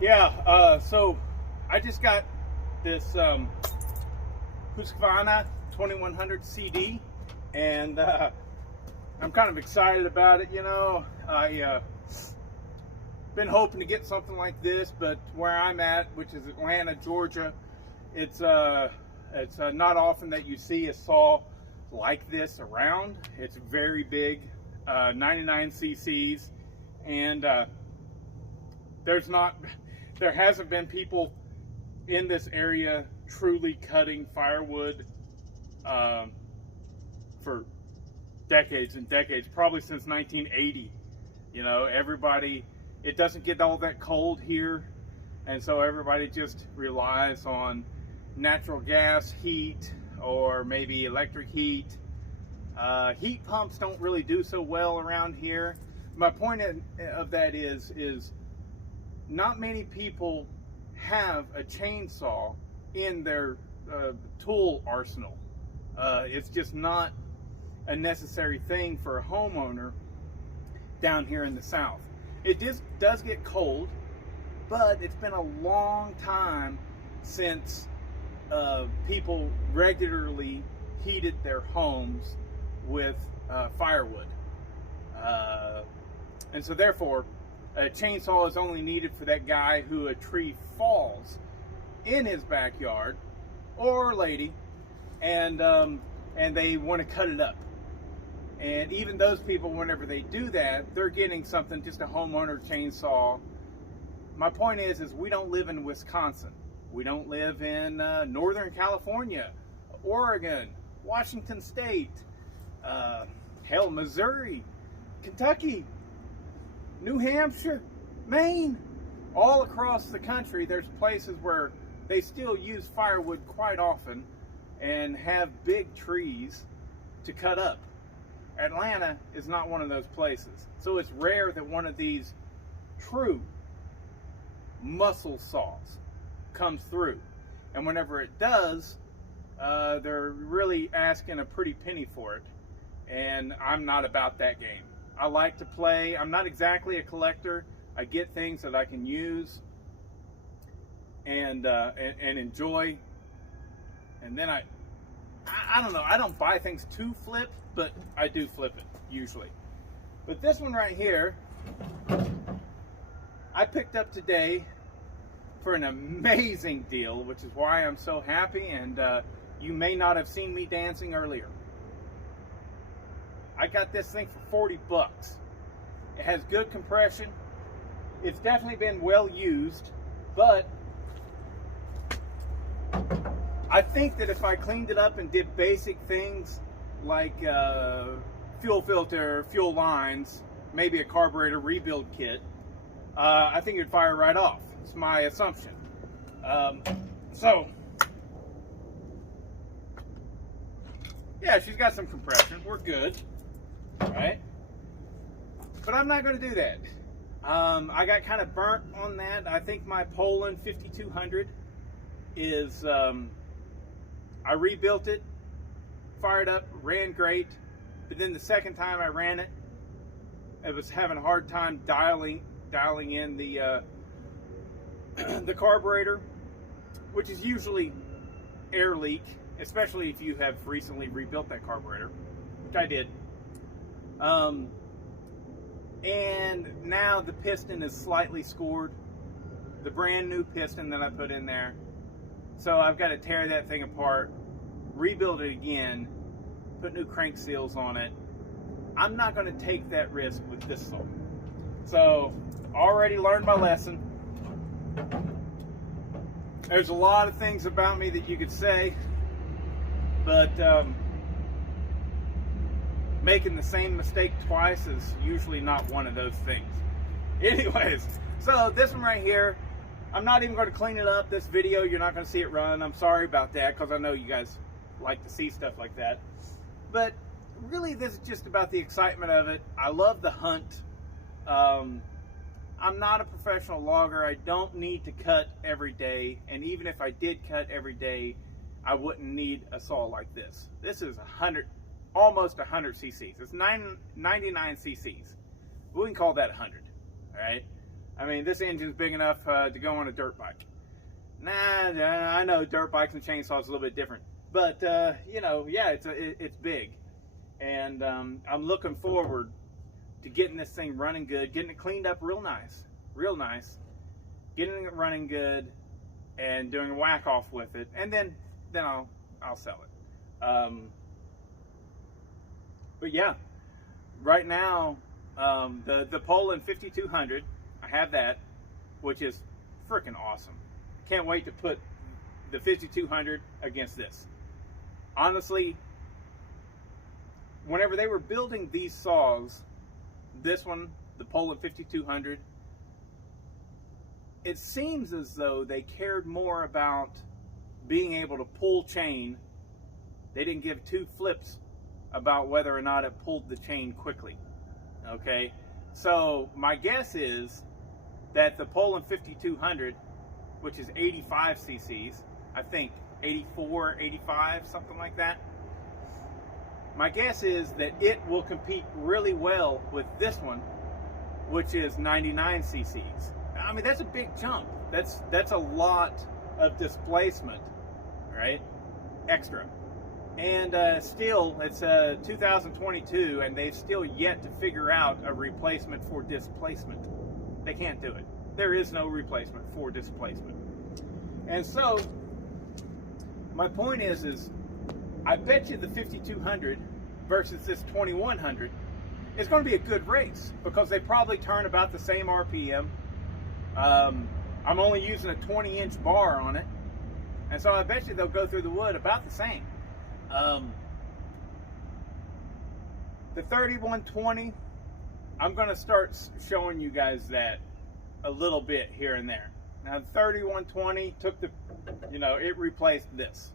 So I just got this Husqvarna 2100 CD, and I'm kind of excited about it. You know, I been hoping to get something like this, but where I'm at, which is Atlanta, Georgia, it's not often that you see a saw like this around. It's very big, 99 cc's, and there hasn't been people in this area truly cutting firewood for decades and decades, probably since 1980. You know, it doesn't get all that cold here, and so everybody just relies on natural gas heat or maybe electric heat. Heat pumps don't really do so well around here. My point of that is not many people have a chainsaw in their tool arsenal. It's just not a necessary thing for a homeowner down here in the South. It just does get cold, but it's been a long time since people regularly heated their homes with firewood. And so therefore, a chainsaw is only needed for that guy who a tree falls in his backyard, or lady, and they want to cut it up. And even those people, whenever they do that, they're getting something, just a homeowner chainsaw. My point is we don't live in Wisconsin. We don't live in Northern California, Oregon, Washington State, hell, Missouri, Kentucky, New Hampshire, Maine. All across the country, there's places where they still use firewood quite often and have big trees to cut up. Atlanta is not one of those places. So it's rare that one of these true muscle saws comes through. And whenever it does, they're really asking a pretty penny for it. And I'm not about that game. I like to play. I'm not exactly a collector. I get things that I can use and enjoy. And then I don't know. I don't buy things to flip, but I do flip it usually. But this one right here, I picked up today for an amazing deal, which is why I'm so happy. And you may not have seen me dancing earlier. I got this thing for 40 bucks. It has good compression. It's definitely been well used, but I think that if I cleaned it up and did basic things like fuel filter, fuel lines, maybe a carburetor rebuild kit, I think it'd fire right off. It's my assumption. So, yeah, she's got some compression. We're good. Right? But I'm not going to do that. I got kind of burnt on that. I think my Poland 5200 is, I rebuilt it, fired up, ran great, but then the second time I ran it, I was having a hard time dialing in the the carburetor, which is usually air leak, especially if you have recently rebuilt that carburetor, which I did. And now the piston is slightly scored, the brand new piston that I put in there. So I've got to tear that thing apart, rebuild it again, put new crank seals on it. I'm not going to take that risk with this saw. So already learned my lesson. There's a lot of things about me that you could say, but making the same mistake twice is usually not one of those things. Anyways, so this one right here, I'm not even going to clean it up. This video, you're not going to see it run. I'm sorry about that, because I know you guys like to see stuff like that. But really, this is just about the excitement of it. I love the hunt. I'm not a professional logger. I don't need to cut every day. And even if I did cut every day, I wouldn't need a saw like this. This is almost 100 cc's. It's 99 cc's. We can call that 100, all right? I mean, this engine's big enough to go on a dirt bike. Nah, I know dirt bikes and chainsaws are a little bit different, but you know, yeah, it's big, and I'm looking forward to getting this thing running good, getting it cleaned up real nice, getting it running good, and doing a whack off with it, and then I'll sell it. But yeah, right now the Poland 5200, I have that, which is freaking awesome. Can't wait to put the 5200 against this. Honestly, whenever they were building these saws, this one, the Poland 5200, it seems as though they cared more about being able to pull chain. They didn't give two flips about whether or not it pulled the chain quickly. Okay, so my guess is that the Poland 5200, which is 85 cc's, I think 84, 85, something like that. My guess is that it will compete really well with this one, which is 99 cc's. I mean, that's a big jump. That's a lot of displacement, right? Extra. And still, it's 2022, and they've still yet to figure out a replacement for displacement. They can't do it. There is no replacement for displacement. And so, my point is I bet you the 5200 versus this 2100 is going to be a good race, because they probably turn about the same RPM. I'm only using a 20-inch bar on it, and so I bet you they'll go through the wood about the same. The 3120, I'm going to start showing you guys that a little bit here and there. Now, the 3120 took the, you know, it replaced this.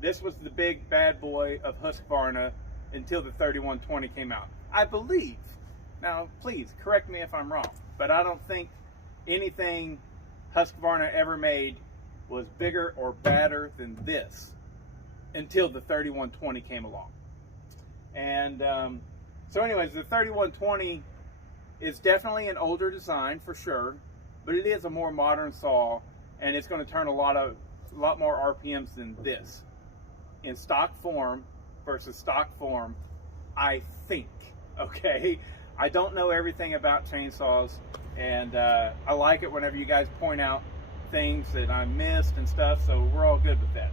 This was the big bad boy of Husqvarna until the 3120 came out, I believe. Now, please correct me if I'm wrong, but I don't think anything Husqvarna ever made was bigger or badder than this until the 3120 came along. And so anyways, the 3120 is definitely an older design for sure, but it is a more modern saw, and it's going to turn a lot more RPMs than this in stock form versus stock form, I think. Okay, I don't know everything about chainsaws, and I like it whenever you guys point out things that I missed and stuff, so we're all good with that.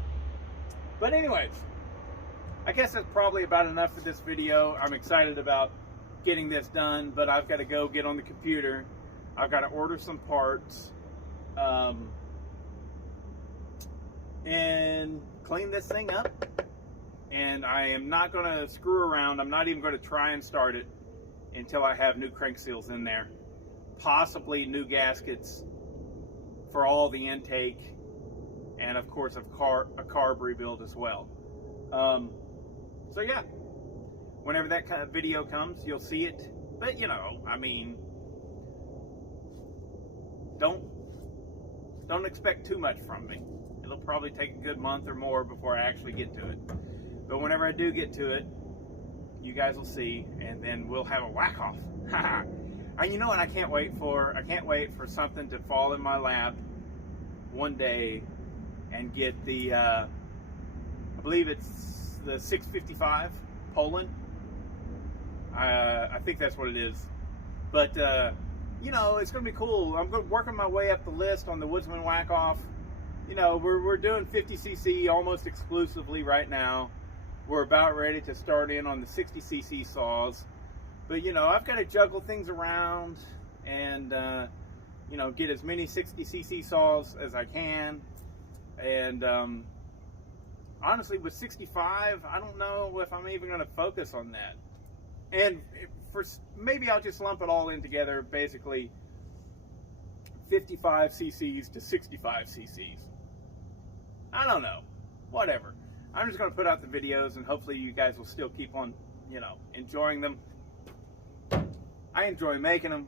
But anyways, I guess that's probably about enough for this video. I'm excited about getting this done, but I've got to go get on the computer. I've got to order some parts and clean this thing up. And I am not going to screw around. I'm not even going to try and start it until I have new crank seals in there. Possibly new gaskets for all the intake, and of course a carb rebuild as well. So yeah, whenever that kind of video comes, you'll see it. But you know, I mean, don't expect too much from me. It'll probably take a good month or more before I actually get to it. But whenever I do get to it, you guys will see, and then we'll have a whack off. And you know what I can't wait for? I can't wait for something to fall in my lap one day and get the, I believe it's the 655 Poland. I think that's what it is. But, you know, it's going to be cool. I'm working my way up the list on the Woodsman Whack Off. You know, we're doing 50cc almost exclusively right now. We're about ready to start in on the 60cc saws. But, you know, I've got to juggle things around and, you know, get as many 60cc saws as I can. And honestly, with 65, I don't know if I'm even going to focus on that. And maybe I'll just lump it all in together, basically 55 cc's to 65 cc's. I don't know. Whatever. I'm just going to put out the videos, and hopefully you guys will still keep on, you know, enjoying them. I enjoy making them,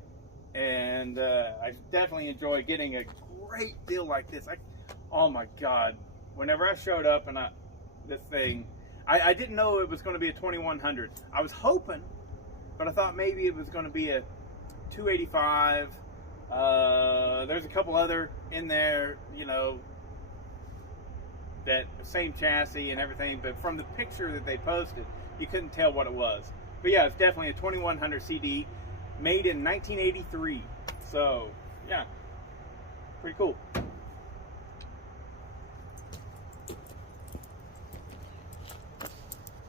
and I definitely enjoy getting a great deal like this. Oh my God. Whenever I showed up and this thing, I didn't know it was going to be a 2100. I was hoping, but I thought maybe it was going to be a 285 There's a couple other in there, you know, that same chassis and everything, but from the picture that they posted, you couldn't tell what it was. But yeah, it's definitely a 2100 CD made in 1983. So yeah, pretty cool.